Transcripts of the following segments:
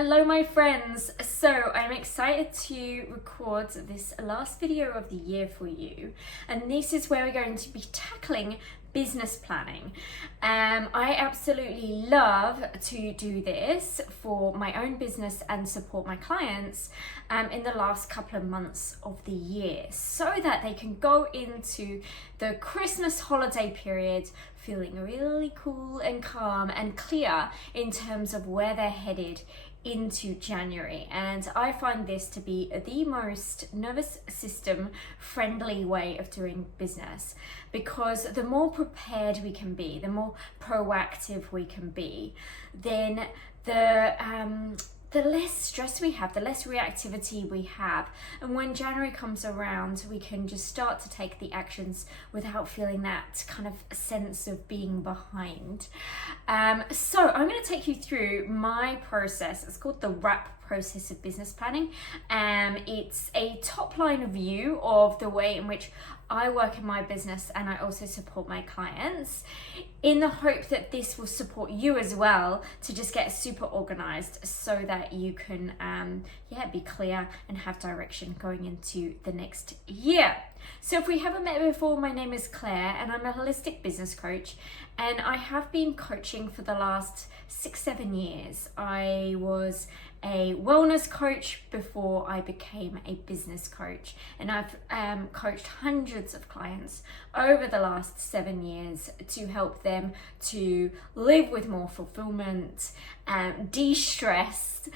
Hello my friends, so I'm excited to record this last video of the year for you, and this is where we're going to be tackling business planning. I absolutely love to do this for my own business and support my clients in the last couple of months of the year so that they can go into the Christmas holiday period feeling really cool and calm and clear in terms of where they're headed into January. And I find this to be the most nervous system friendly way of doing business, because the more prepared we can be, the more proactive we can be, then the less stress we have, the less reactivity we have. And when January comes around, we can just start to take the actions without feeling that kind of sense of being behind. So I'm going to take you through my process. It's called the WRAP process of business planning. It's a top line view of the way in which I work in my business, and I also support my clients, in the hope that this will support you as well to just get super organized so that you can be clear and have direction going into the next year. So if we haven't met before, my name is Claire and I'm a holistic business coach, and I have been coaching for the last 6-7 years. I was a wellness coach before I became a business coach, and I've coached hundreds of clients over the last 7 years to help them to live with more fulfillment, de-stress,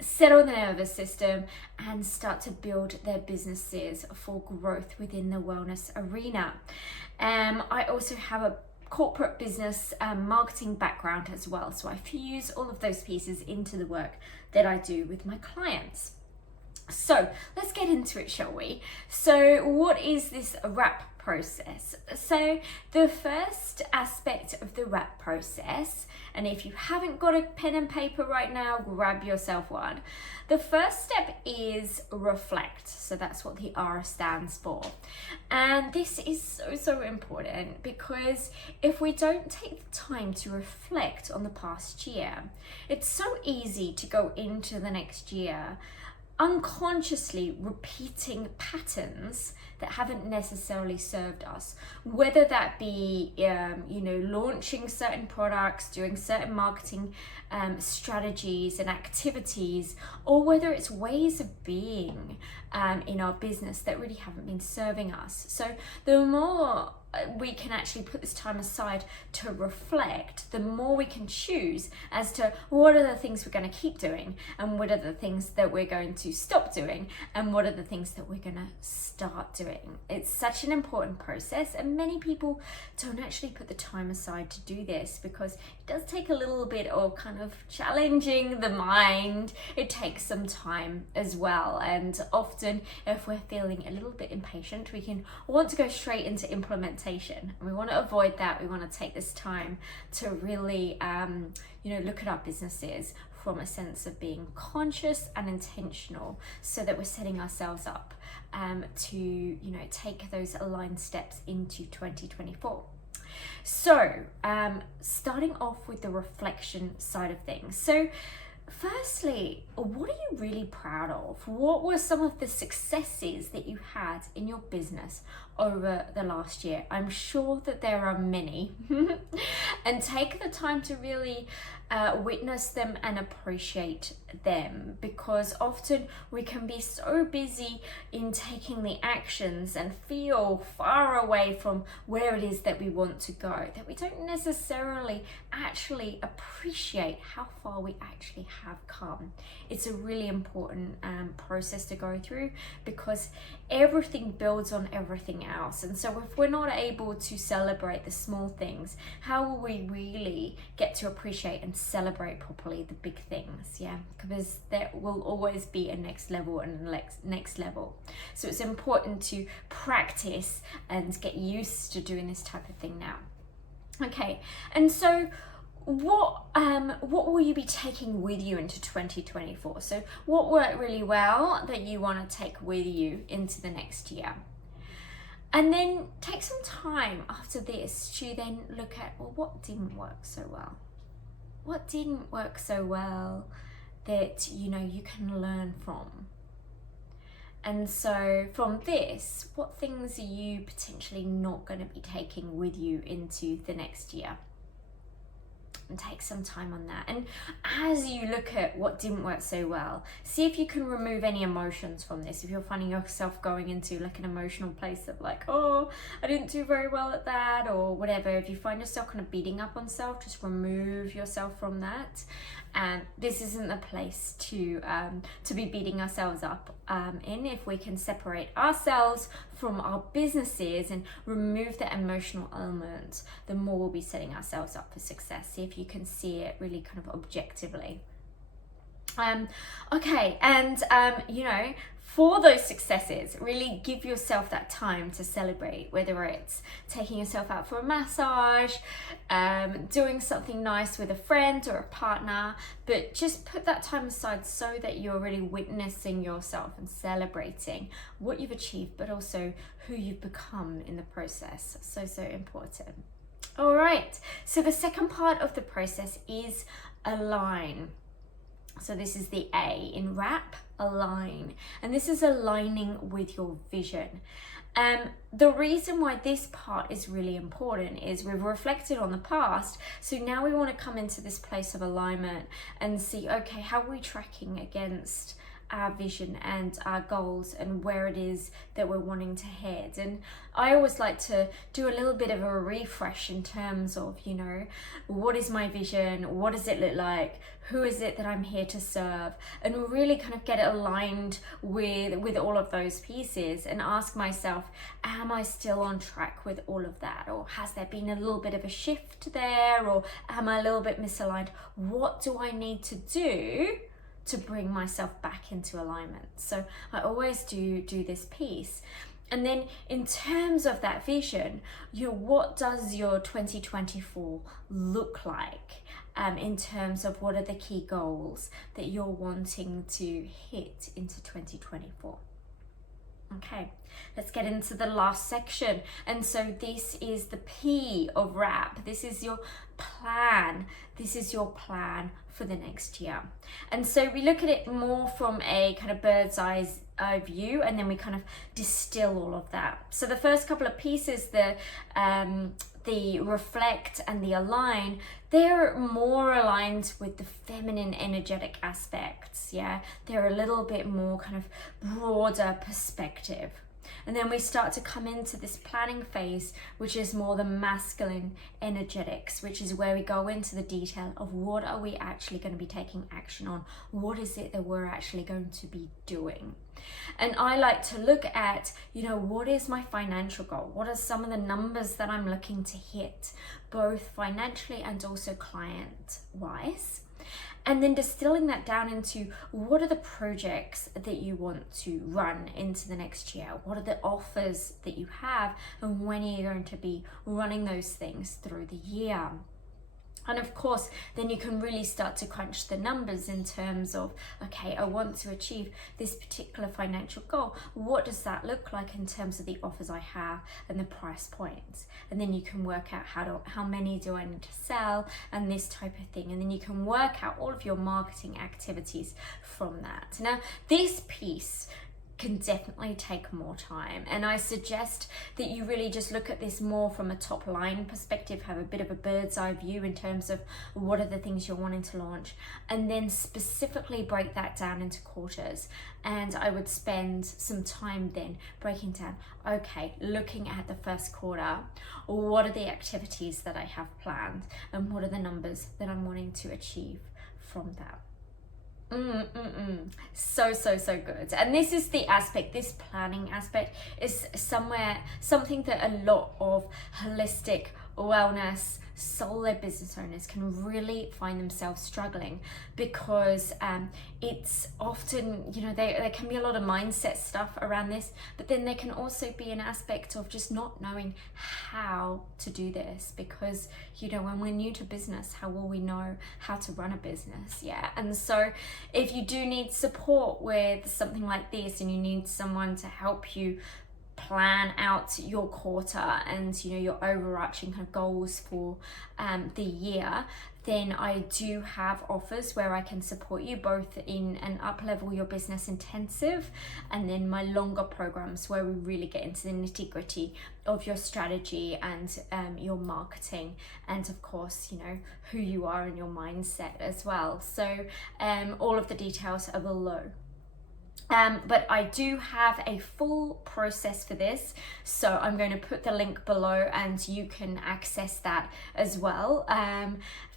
settle the nervous system, and start to build their businesses for growth within the wellness arena. I also have a corporate business marketing background as well, so I fuse all of those pieces into the work that I do with my clients. So let's get into it, shall we? So what is this WRAP process? So the first aspect of the WRAP process, and if you haven't got a pen and paper right now, grab yourself one. The first step is reflect. So that's what the R stands for. And this is so important, because if we don't take the time to reflect on the past year, it's so easy to go into the next year unconsciously repeating patterns that haven't necessarily served us, whether that be launching certain products, doing certain marketing strategies and activities, or whether it's ways of being in our business that really haven't been serving us. So the more we can actually put this time aside to reflect, the more we can choose as to what are the things we're going to keep doing, and what are the things that we're going to stop doing, and what are the things that we're going to start doing. It's such an important process, and many people don't actually put the time aside to do this, because it does take a little bit of kind of challenging the mind. It takes some time as well, and often if we're feeling a little bit impatient, we can want to go straight into implementation. We want to avoid that. We want to take this time to really look at our businesses from a sense of being conscious and intentional, so that we're setting ourselves up to take those aligned steps into 2024. So starting off with the reflection side of things. So firstly, what are you really proud of? What were some of the successes that you had in your business over the last year? I'm sure that there are many. And take the time to really witness them and appreciate them, because often we can be so busy in taking the actions and feel far away from where it is that we want to go, that we don't necessarily actually appreciate how far we actually have come. It's a really important process to go through, because everything builds on everything else. And so if we're not able to celebrate the small things, how will we really get to appreciate and celebrate properly the big things? Yeah, because there will always be a next level and a next level. So it's important to practice and get used to doing this type of thing now. Okay, and so what will you be taking with you into 2024? So what worked really well that you want to take with you into the next year? And then take some time after this to then look at, well, what didn't work so well? What didn't work so well that, you know, you can learn from. And so from this, what things are you potentially not going to be taking with you into the next year? And take some time on that. And as you look at what didn't work so well, see if you can remove any emotions from this. If you're finding yourself going into like an emotional place of like, oh, I didn't do very well at that, or whatever, if you find yourself kind of beating up on self, just remove yourself from that. And this isn't the place to be beating ourselves up in. If we can separate ourselves from our businesses and remove the emotional element, the more we'll be setting ourselves up for success. See if you can see it really kind of objectively. Okay, and you know, for those successes, really give yourself that time to celebrate, whether it's taking yourself out for a massage, doing something nice with a friend or a partner, but just put that time aside so that you're really witnessing yourself and celebrating what you've achieved, but also who you've become in the process. So important. All right, so the second part of the process is align. So this is the A in wrap, align. And this is aligning with your vision. The reason why this part is really important is we've reflected on the past. So now we want to come into this place of alignment and see, okay, how are we tracking against our vision and our goals and where it is that we're wanting to head. And I always like to do a little bit of a refresh in terms of, you know, what is my vision? What does it look like? Who is it that I'm here to serve? And really kind of get it aligned with all of those pieces and ask myself, am I still on track with all of that? Or has there been a little bit of a shift there? Or am I a little bit misaligned? What do I need to do to bring myself back into alignment? So I always do this piece. And then in terms of that vision, what does your 2024 look like in terms of what are the key goals that you're wanting to hit into 2024? Okay, let's get into the last section. And so this is the P of wrap. This is your plan. This is your plan for the next year. And so we look at it more from a kind of bird's eye view, and then we kind of distill all of that. So the first couple of pieces, the reflect and the align, they're more aligned with the feminine energetic aspects. Yeah, they're a little bit more kind of broader perspective. And then we start to come into this planning phase, which is more the masculine energetics, which is where we go into the detail of what are we actually going to be taking action on? What is it that we're actually going to be doing? And I like to look at, what is my financial goal? What are some of the numbers that I'm looking to hit, both financially and also client-wise? And then distilling that down into what are the projects that you want to run into the next year? What are the offers that you have? And when are you going to be running those things through the year? And of course, then you can really start to crunch the numbers in terms of, okay, I want to achieve this particular financial goal. What does that look like in terms of the offers I have and the price points? And then you can work out how many do I need to sell and this type of thing. And then you can work out all of your marketing activities from that. Now, this piece can definitely take more time, and I suggest that you really just look at this more from a top line perspective, have a bit of a bird's eye view in terms of what are the things you're wanting to launch, and then specifically break that down into quarters. And I would spend some time then breaking down, okay, looking at the first quarter, what are the activities that I have planned and what are the numbers that I'm wanting to achieve from that. So good. And this is the aspect, this planning aspect is something that a lot of holistic wellness soul-led business owners can really find themselves struggling, because it's often, there can be a lot of mindset stuff around this, but then there can also be an aspect of just not knowing how to do this, because when we're new to business, how will we know how to run a business? And so if you do need support with something like this and you need someone to help you plan out your quarter and your overarching kind of goals for the year, then I do have offers where I can support you both in an up-level your business intensive and then my longer programs where we really get into the nitty-gritty of your strategy and your marketing and of course who you are and your mindset as well. So all of the details are below. But I do have a full process for this, so I'm going to put the link below and you can access that as well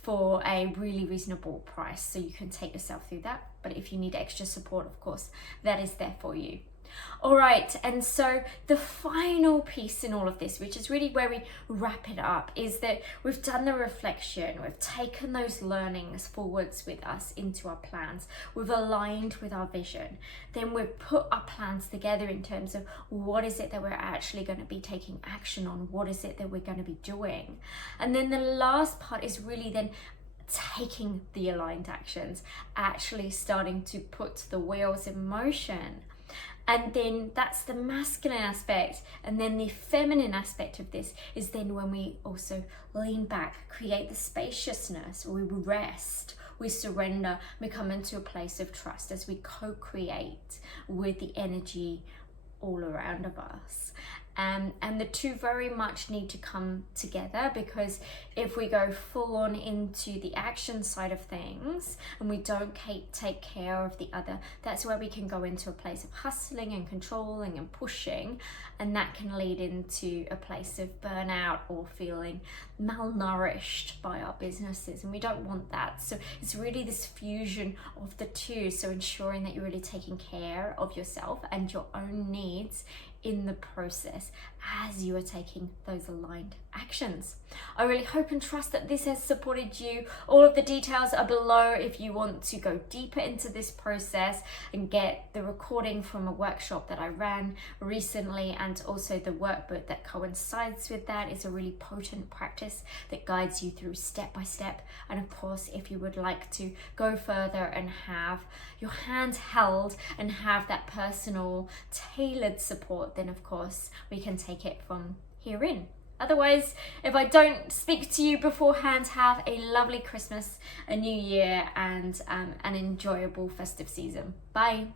for a really reasonable price, so you can take yourself through that. But if you need extra support, of course, that is there for you. All right, and so the final piece in all of this, which is really where we wrap it up, is that we've done the reflection, we've taken those learnings forwards with us into our plans, we've aligned with our vision, then we've put our plans together in terms of what is it that we're actually going to be taking action on, what is it that we're going to be doing. And then the last part is really then taking the aligned actions, actually starting to put the wheels in motion. And then that's the masculine aspect. And then the feminine aspect of this is then when we also lean back, create the spaciousness, we rest, we surrender, we come into a place of trust as we co-create with the energy all around of us. And the two very much need to come together, because if we go full on into the action side of things and we don't take care of the other, that's where we can go into a place of hustling and controlling and pushing, and that can lead into a place of burnout or feeling malnourished by our businesses, and we don't want that. So it's really this fusion of the two, so ensuring that you're really taking care of yourself and your own needs in the process as you are taking those aligned actions. I really hope and trust that this has supported you. All of the details are below if you want to go deeper into this process and get the recording from a workshop that I ran recently, and also the workbook that coincides with that. It's a really potent practice that guides you through step by step. And of course, if you would like to go further and have your hand held and have that personal tailored support, then of course we can take it from herein. Otherwise, if I don't speak to you beforehand, have a lovely Christmas, a new year, and an enjoyable festive season. Bye.